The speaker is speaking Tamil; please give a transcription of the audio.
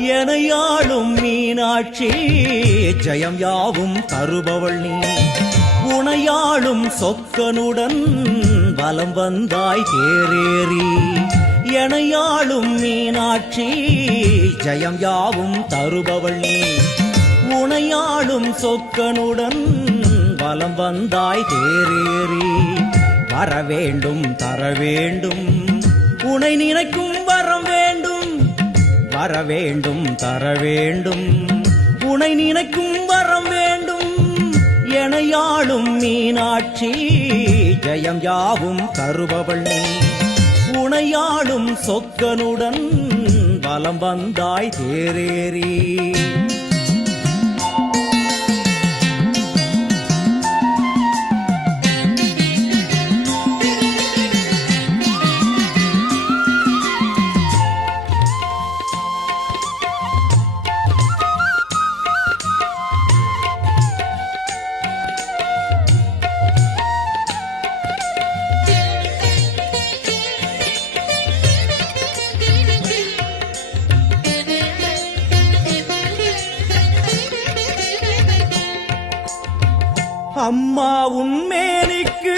எனையாளும் மீனாட்சி. ஜெயம் யாவும் தருபவள் நீ. உனையாளும் சொக்கனுடன் வலம் வந்தாய் தேரேறி. எனையாளும் மீனாட்சி. ஜெயம் யாவும் தருபவள் நீ. உனையாளும் சொக்கனுடன் வலம் வந்தாய் தேரேறி. வர வேண்டும் தர வேண்டும் உனை நினைக்கும் வரம் வேண்டும். வர வேண்டும் தர வேண்டும். உனை நினைக்கும் வரம் வேண்டும். எனையாளும் மீனாட்சி ஜயம் யாவும் தருபவள் நீ. உனையாளும் சொக்கனுடன் வலம் வந்தாய் தேரேறி. அம்மா உன்மேனிக்கு